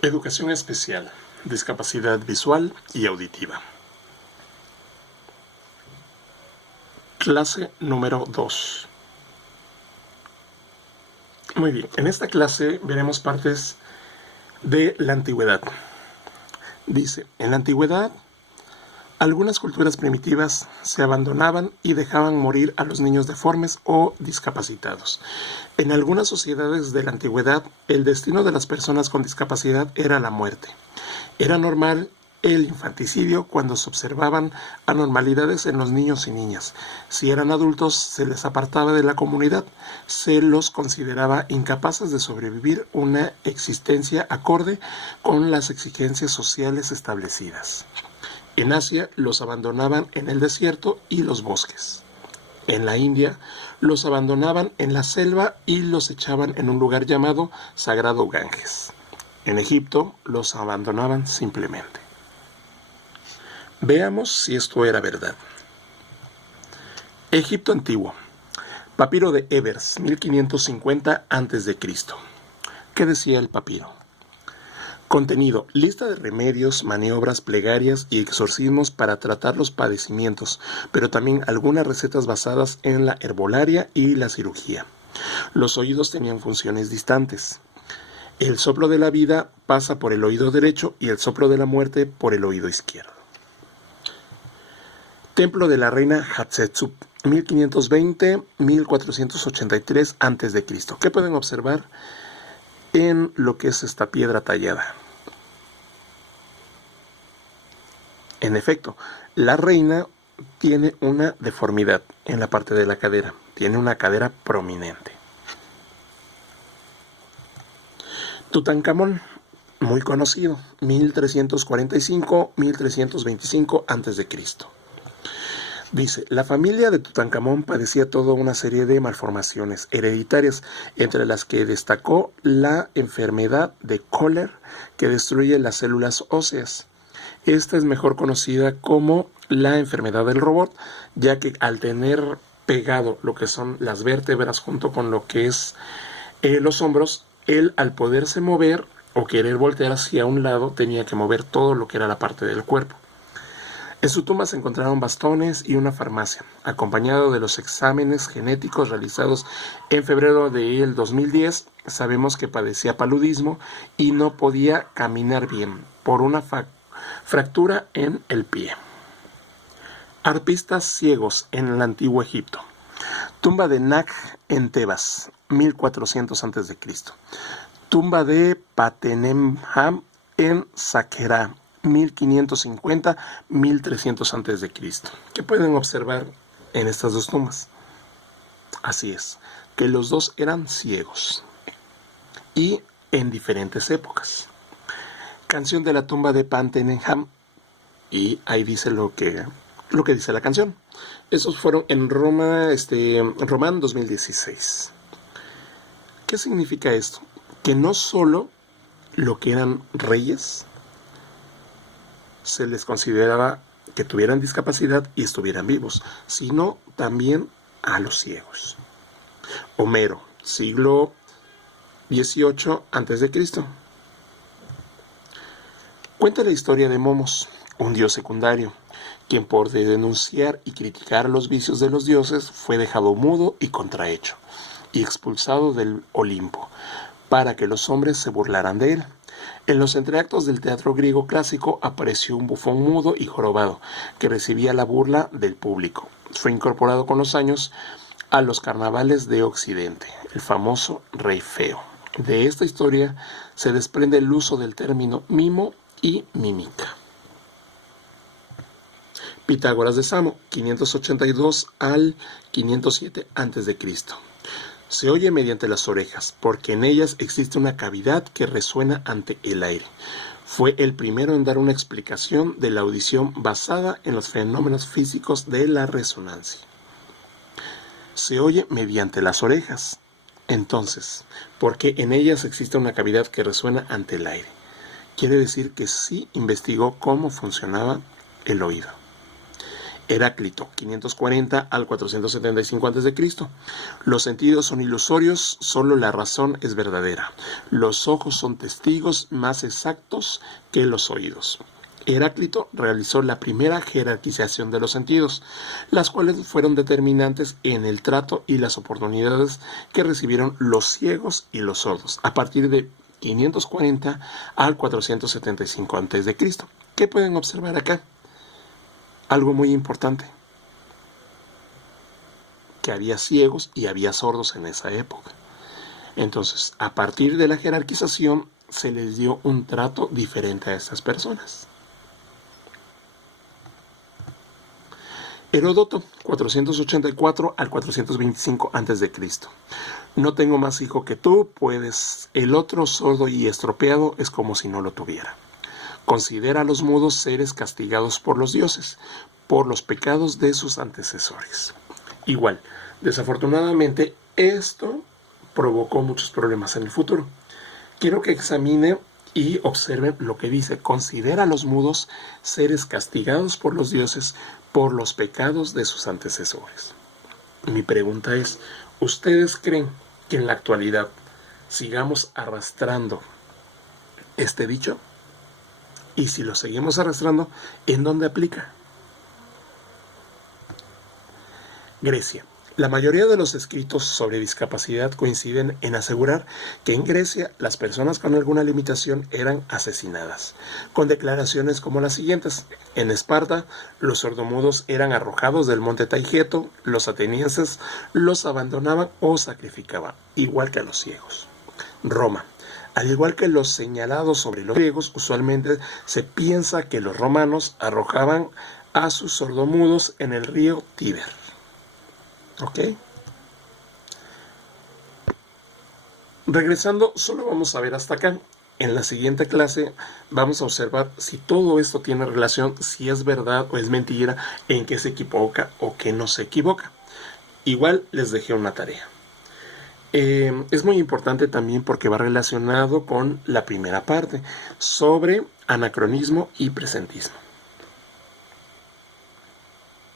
Educación especial, discapacidad visual y auditiva. Clase número 2. Muy bien, en esta clase veremos partes de la antigüedad. Dice, en la antigüedad, algunas culturas primitivas se abandonaban y dejaban morir a los niños deformes o discapacitados. En algunas sociedades de la antigüedad, el destino de las personas con discapacidad era la muerte. Era normal el infanticidio cuando se observaban anormalidades en los niños y niñas. Si eran adultos, se les apartaba de la comunidad. Se los consideraba incapaces de sobrevivir una existencia acorde con las exigencias sociales establecidas. En Asia los abandonaban en el desierto y los bosques. En la India los abandonaban en la selva y los echaban en un lugar llamado Sagrado Ganges. En Egipto los abandonaban simplemente. Veamos si esto era verdad. Egipto antiguo. Papiro de Ebers, 1550 a.C. ¿Qué decía el papiro? Contenido: lista de remedios, maniobras, plegarias y exorcismos para tratar los padecimientos, pero también algunas recetas basadas en la herbolaria y la cirugía. Los oídos tenían funciones distantes. El soplo de la vida pasa por el oído derecho y el soplo de la muerte por el oído izquierdo. Templo de la reina Hatshepsut, 1520-1483 a.C. ¿Qué pueden observar en lo que es esta piedra tallada? En efecto, la reina tiene una deformidad en la parte de la cadera. Tiene una cadera prominente. Tutankamón, muy conocido, 1345-1325 a.C. Dice, la familia de Tutankamón padecía toda una serie de malformaciones hereditarias, entre las que destacó la enfermedad de Kohler, que destruye las células óseas. Esta es mejor conocida como la enfermedad del robot, ya que al tener pegado lo que son las vértebras junto con lo que es los hombros, él al poderse mover o querer voltear hacia un lado tenía que mover todo lo que era la parte del cuerpo. En su tumba se encontraron bastones y una farmacia, acompañado de los exámenes genéticos realizados en febrero del 2010. Sabemos que padecía paludismo y no podía caminar bien por una fractura en el pie. Arpistas ciegos en el antiguo Egipto. Tumba de Nag en Tebas, 1400 a.C. Tumba de Patenemham en Saqqara, 1550-1300 a.C. ¿Qué pueden observar en estas dos tumbas? Así es, que los dos eran ciegos y en diferentes épocas. Canción de la tumba de Patenemham, y ahí dice lo que dice la canción. Esos fueron en Roma, Román 2016. ¿Qué significa esto? Que no solo lo que eran reyes se les consideraba que tuvieran discapacidad y estuvieran vivos, sino también a los ciegos. Homero, siglo XVIII a.C. Cuenta la historia de Momos, un dios secundario, quien por denunciar y criticar los vicios de los dioses fue dejado mudo y contrahecho, y expulsado del Olimpo, para que los hombres se burlaran de él. En los entreactos del teatro griego clásico apareció un bufón mudo y jorobado, que recibía la burla del público. Fue incorporado con los años a los carnavales de Occidente, el famoso Rey Feo. De esta historia se desprende el uso del término mimo y mímica. Pitágoras de Samo, 582 al 507 a.C. Se oye mediante las orejas, porque en ellas existe una cavidad que resuena ante el aire. Fue el primero en dar una explicación de la audición basada en los fenómenos físicos de la resonancia. Se oye mediante las orejas. Entonces, porque en ellas existe una cavidad que resuena ante el aire. Quiere decir que sí investigó cómo funcionaba el oído. Heráclito, 540 al 475 a.C. Los sentidos son ilusorios, solo la razón es verdadera. Los ojos son testigos más exactos que los oídos. Heráclito realizó la primera jerarquización de los sentidos, las cuales fueron determinantes en el trato y las oportunidades que recibieron los ciegos y los sordos a partir de 540 al 475 a.C. ¿Qué pueden observar acá? Algo muy importante, que había ciegos y había sordos en esa época. Entonces, a partir de la jerarquización, se les dio un trato diferente a estas personas. Heródoto, 484 al 425 a.C. No tengo más hijo que tú, pues el otro sordo y estropeado es como si no lo tuviera. Considera a los mudos seres castigados por los dioses, por los pecados de sus antecesores. Igual, desafortunadamente, esto provocó muchos problemas en el futuro. Quiero que examinen y observen lo que dice. Considera a los mudos seres castigados por los dioses, por los pecados de sus antecesores. Mi pregunta es, ¿ustedes creen que en la actualidad sigamos arrastrando este dicho? Y si lo seguimos arrastrando, ¿en dónde aplica? Grecia. La mayoría de los escritos sobre discapacidad coinciden en asegurar que en Grecia las personas con alguna limitación eran asesinadas, con declaraciones como las siguientes. En Esparta, los sordomudos eran arrojados del monte Taigeto, los atenienses los abandonaban o sacrificaban, igual que a los ciegos. Roma. Al igual que los señalados sobre los griegos, usualmente se piensa que los romanos arrojaban a sus sordomudos en el río Tíber. ¿Ok? Regresando, solo vamos a ver hasta acá. En la siguiente clase vamos a observar si todo esto tiene relación, si es verdad o es mentira, en qué se equivoca o qué no se equivoca. Igual les dejé una tarea. Es muy importante también porque va relacionado con la primera parte sobre anacronismo y presentismo.